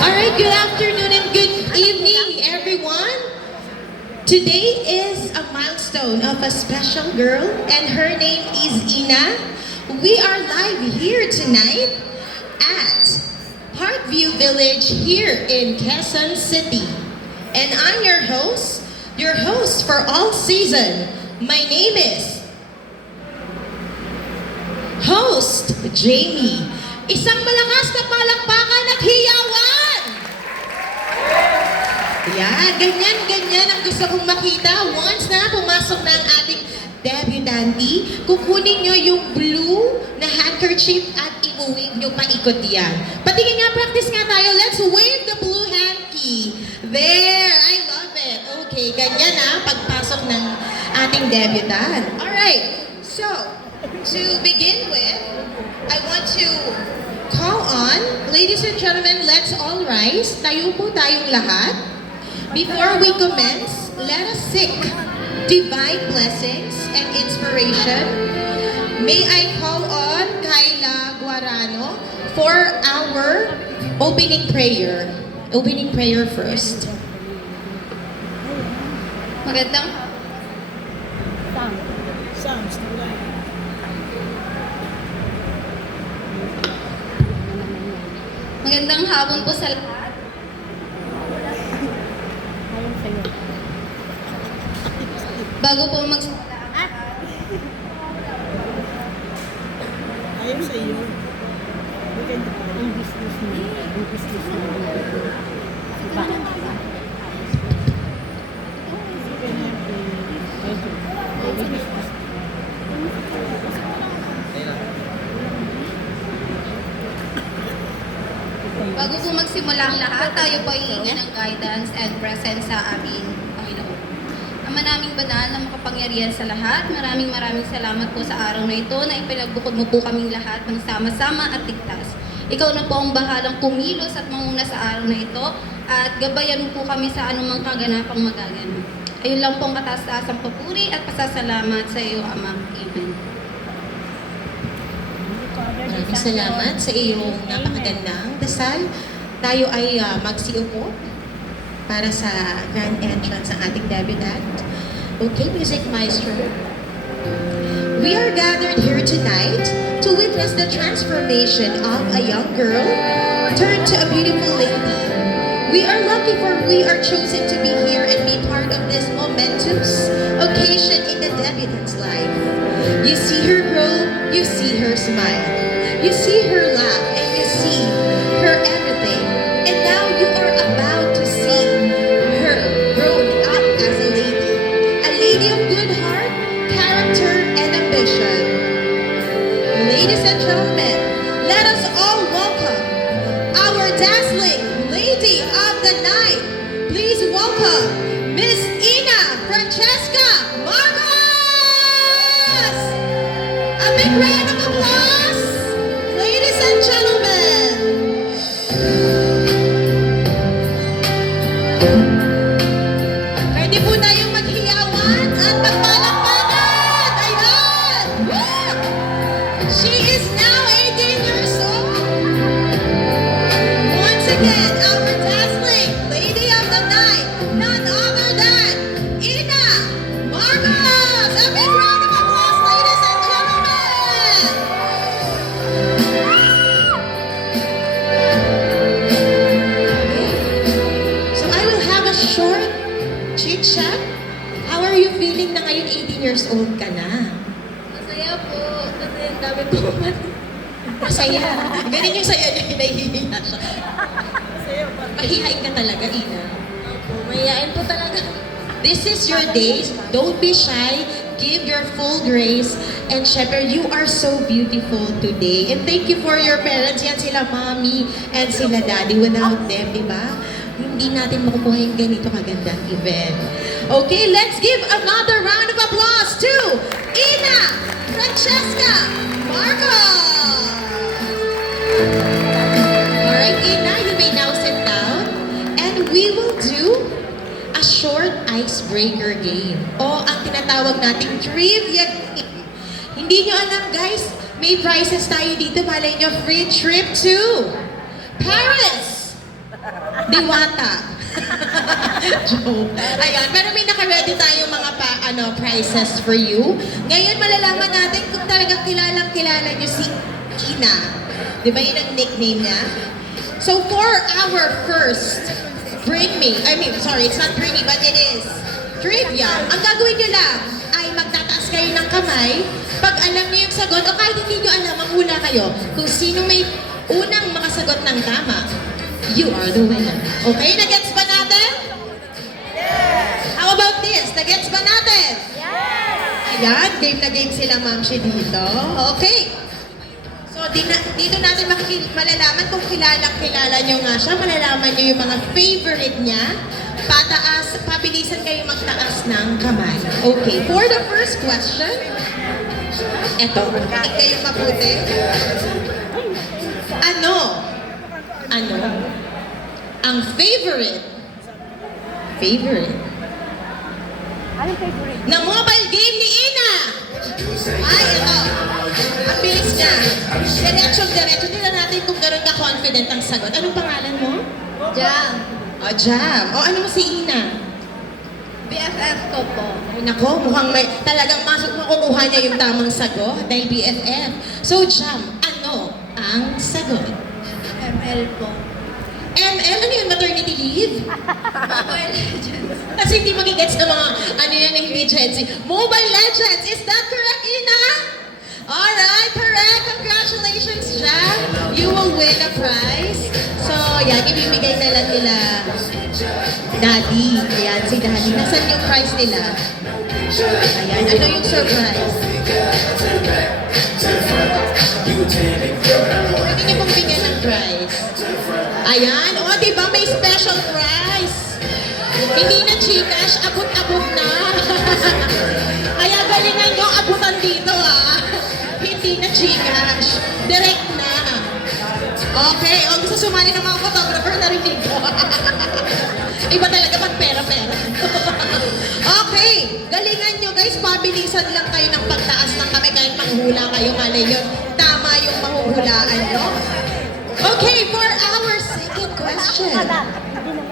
Alright, good afternoon and good evening, everyone. Today is a milestone of a special girl, and her name is Ina. We are live here tonight at Parkview Village here in Quezon City. And I'm your host for all season. My name is Host Jamie. Isang malakas na palakpakan at hiyawan! Yan, ganyan ang gusto kong makita. Once na pumasok na ang ating debutante, kukunin nyo yung blue na handkerchief at iuwig nyo paikot yan. Patingin nga, practice nga tayo. Let's wave the blue hanky. There, I love it. Okay, ganyan pagpasok ng ating debutant. Alright, so, to begin with, I want to call on, ladies and gentlemen, let's all rise. Tayo po tayong lahat. Before we commence, let us seek divine blessings and inspiration. May I call on Kayla Guarano for our opening prayer. Opening prayer first. Magandang Magandang hapon po sa lahat. Bago po magsimula, Ayaw sa iyo. bago po magsimula ang lahat, tayo po hihingi ng guidance and presence sa aming Panginoon. Ama naming banal na makapangyarihan sa lahat, maraming salamat po sa araw na ito na ipinagbukod mo po kaming lahat ng sama-sama at ligtas. Ikaw na po ang bahalang kumilos at manguna sa araw na ito at gabayan mo po kami sa anumang kaganapang magaganap. Ayun lang po ang kataas-taasang papuri at pasasalamat sa iyo, Ama. Amen. Maraming salamat sa iyong napakagandang dasal. Tayo ay magsiupo para sa grand entrance ng ating debutant. Okay, music maestro. We are gathered here tonight to witness the transformation of a young girl turned to a beautiful lady. We are lucky for we are chosen to be here and be part of this momentous occasion in the debutant's life. You see her grow, you see her smile, you see her laugh, and you see her everything. And now you are about to see her grown up as a lady of good heart, character, and ambition. Ladies and gentlemen, let us all welcome our dazzling lady of the night. Please welcome Miss Ina Francesca Marcos! A big round of applause, ladies and gentlemen. Pwede po tayong maghiyawan at magpalakpakan. Ayan! Woo! She is now 18 years old. Once again, our dazzling lady of the night, none other than Ina Marcos. A big round of applause, ladies and gentlemen. So I will have a short chit-chat. How are you feeling na ngayon 18 years old ka na? Masaya po, kasi ang dami po Masaya. Ganun yung saya niya, nahihiya siya. Sa'yo pa. Mahihain ka talaga, Ina. mayayain po talaga. This is your day. Don't be shy. Give your full grace. And syempre, you are so beautiful today. And thank you for your parents. Yan sila mommy and sila daddy. Without them, di ba? Hindi natin makukuha yung ganito kagandang event. Okay, let's give another round of applause to Ina Francesca Marcos. Alright, Ina, you may now sit down. And we will do a short icebreaker game o ang tinatawag nating trivia game. Hindi nyo alam guys, may prizes tayo dito. Malay nyo, free trip to Paris! Diwata. Joke. Ayan, pero may naka-ready tayong mga prizes for you. Ngayon, malalaman natin kung talagang kilalang-kilala nyo si Ina. Di ba yun ang nickname niya? So, for our first it's not bring me, but it is trivia. Ang gagawin nyo lang ay magtataas kayo ng kamay. Pag alam niyo yung sagot, o kahit hindi nyo alam, manghula kayo kung sino may unang makasagot ng tama. You are the winner. Okay, nagets ba natin? Yes! How about this? Nagets ba natin? Yes! Ayan, game na game sila, Ma'am Shi, dito. Okay. So, dito natin malalaman kung kilala nyo nga siya. Malalaman nyo yung mga favorite niya. Pabilisan kayo magtaas ng kamay. Okay, for the first question, eto, kinig kayo mabuti. Ano ang favorite Anong favorite? na mobile game ni Ina? Ay, ito. Ang bilis niya. Diretso. Tingnan natin kung gano'n ka-confident ang sagot. Anong pangalan mo? Jam. O, Jam. O, ano mo si Ina? BFF ko po. Ay, nako, mukhang talagang makukuha niya yung tamang sagot dahil BFF. So, Jam, ano ang sagot? ML po. ML? Ano yun? Maternity leave? Mobile Legends. Kasi hindi magigets ng mga yan na hindi Gen Z. Mobile Legends! Is that correct, Ina? Alright, correct! Congratulations, Jam! You will win a prize. So, yan, ibibigay na lang nila Daddy. Ayan, si Daddy. Nasaan yung prize nila? Ayan, ano yung surprise? Pwede niyo pong bigyan ng prize. Ayan, o, diba may special prize? Hindi na Gcash, abot-abot na. Kaya galingan nyo, abutan dito Hindi na Gcash, direct na. Okay, o gusto sumali ng mga photographer, narinig ko. Iba talaga pag pera-pera. Okay, galingan nyo guys, pabilisan lang kayo ng pagtaas ng kamay kahit manghula kayo, malay yun. Tama yung mahuhulaan nyo. Okay, for our second question.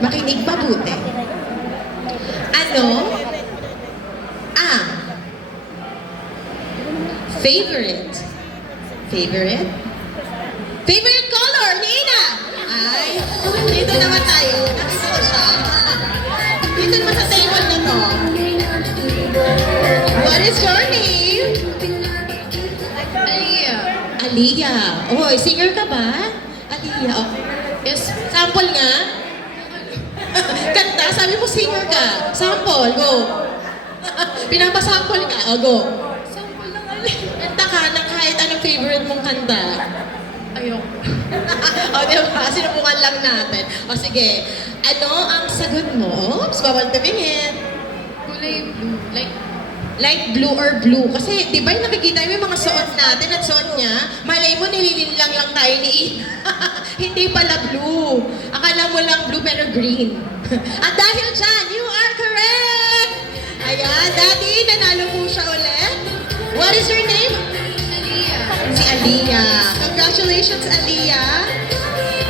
Makinig mabuti. Ano ang favorite color ni Ina? Ay, dito naman tayo. Nakita ko siya. Dito naman sa table na to. What is your name? Aliyah. Aliyah. Oh, singer ka ba? Aliyah, okay. Yes, sample nga. Kanta, sabi mo singer ka. Sample, go. Pinapasample ka, go. Sample ng Aliyah. Kanta ka ng kahit anong favorite mong kanta. Ayoko. O, diba? Sinubukan lang natin. O, sige. Ano ang sagot mo? Oops, bawal tumingin. Kulay blue. Light blue or blue. Kasi, di ba yung nakikita mo yung mga suot natin at suot niya, malay mo nililinlang lang tayo ni Ina. Hindi pala blue. Akala mo lang blue pero green. At dahil dyan, you are correct! Ayan, Daddy, nanalo po siya ulit. What is your name? Aliyah. Si Aliyah. Congratulations, Aliyah.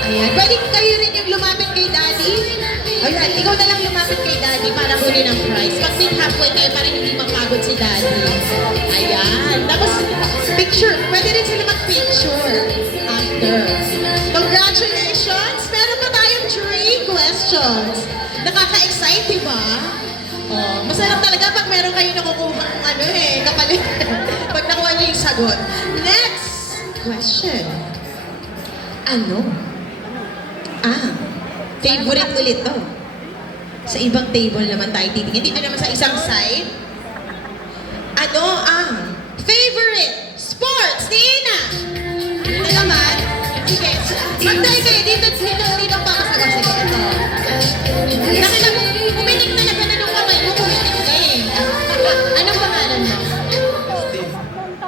Ayan, pwede kayo rin yung lumapit kay Daddy. Ayan, ikaw na lang lumapit kay Daddy para kunin ang prize. Pag din halfway kayo para hindi mapagod si Daddy. Ayan. Tapos, picture. Pwede rin sila mag-picture after. Congratulations! Meron pa tayong 3 questions. Nakaka-excite, diba? Oh, masarap talaga pag meron kayo nakukuha kapalit. Pag nakuha niyo yung sagot. Next question. Ano? Favorite ulit to. Sa ibang table naman tayo titingin. Dito naman sa isang side. Ano ang favorite sports ni Ina? Ano naman? Sige, mag-try kayo. Dito pa kasagot. Sige, ito. Nakita mo, uminig na lang na ng kamay mo. Uminig na Anong pangalan mo?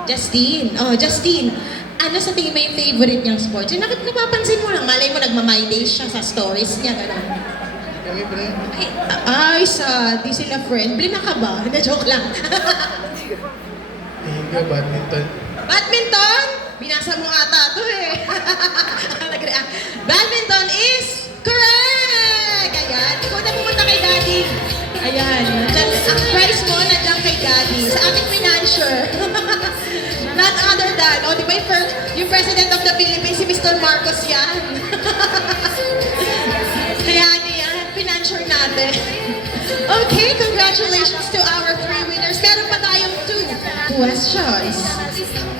Justine. Oh, Justine. Ano sa tingin mo yung favorite niyang sports? Yung napapansin mo lang, malay mo nagmamay days siya sa stories niya, gano'n. Kami, pre. Ay, di sila friendly na ka ba? Hindi, joke lang. Tingin ko, badminton. Badminton? Binasa mo ata to eh. Nag-react. Badminton is correct! Ayan. Ikaw na pumunta kay Daddy. Ayan. Ang prize mo nandiyan kay Daddy. Sa ating financier. Not other than, di ba yung President of the Philippines, si Mr. Marcos yan. Kaya yan, financier natin. Okay, congratulations to our 3 winners. Meron pa tayong 2 questions.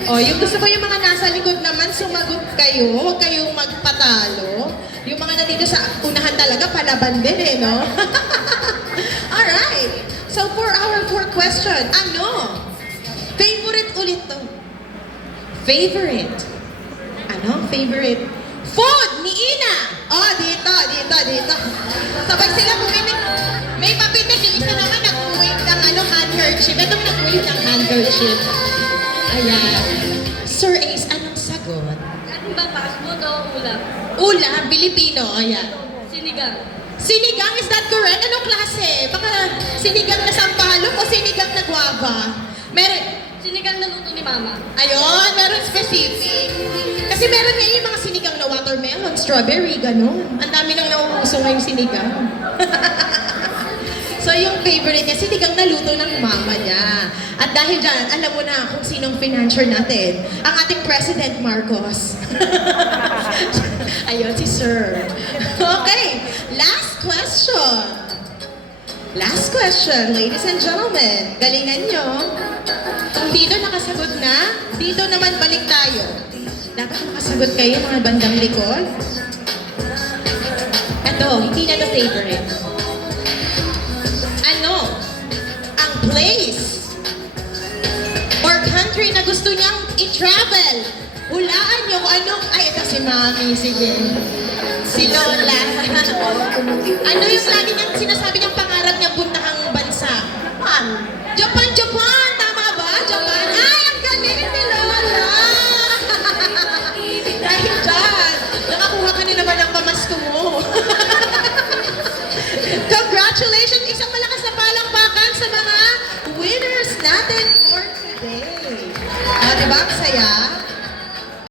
Yung gusto ko yung mga nasa likod naman, sumagot kayo. Huwag kayong magpatalo. Yung mga nandito sa unahan talaga, palaban din eh, no? Alright. So for our 4th question, ano? Favorite ulit to. Favorite. Ano? Favorite food ni Ina. Dito. Sabay sila pumitik. May papitik. Yung isa naman nag-wave ng handkerchief. Ito nag-wave ng handkerchief. Ayan. Sir Ace, anong sagot? Ano ba? Fast food o ulam? Ulam, Pilipino. Ayan. Sinigang. Sinigang, is that correct? Anong klase? Baka sinigang na sampalok o sinigang na guava? Meron. Sinigang na luto ni Mama. Ayun, meron specific. Kasi meron nga yung mga sinigang na watermelon, strawberry, gano'n. Ang dami nang nauuso ngayong sinigang. So yung favorite niya, sinigang na luto ng mama niya. At dahil dyan, alam mo na kung sinong financier natin. Ang ating President Marcos. Ayun, si Sir. Okay, last question. Last question, ladies and gentlemen. Galingan nyo. Kung dito nakasagot na, dito naman balik tayo. Dapat makasagot kayo mga bandang likod. Ito, hindi na to favorite. Ano ang place or country na gusto niyang i-travel? Hulaan niyo kung anong... Ay, ito si Mami. Sige. Si Lola. Ano yung lagi niyang sinasabi niyang pangarap niyang puntahang bansa? Japan! Tama ba? Japan? Ay, ang galing ni Lola! Dahil dyan, nakakuha ka na naman ng pamasko mo. Congratulations! Isang malakas na palakpakan sa mga winners natin for today. Diba? Ang saya.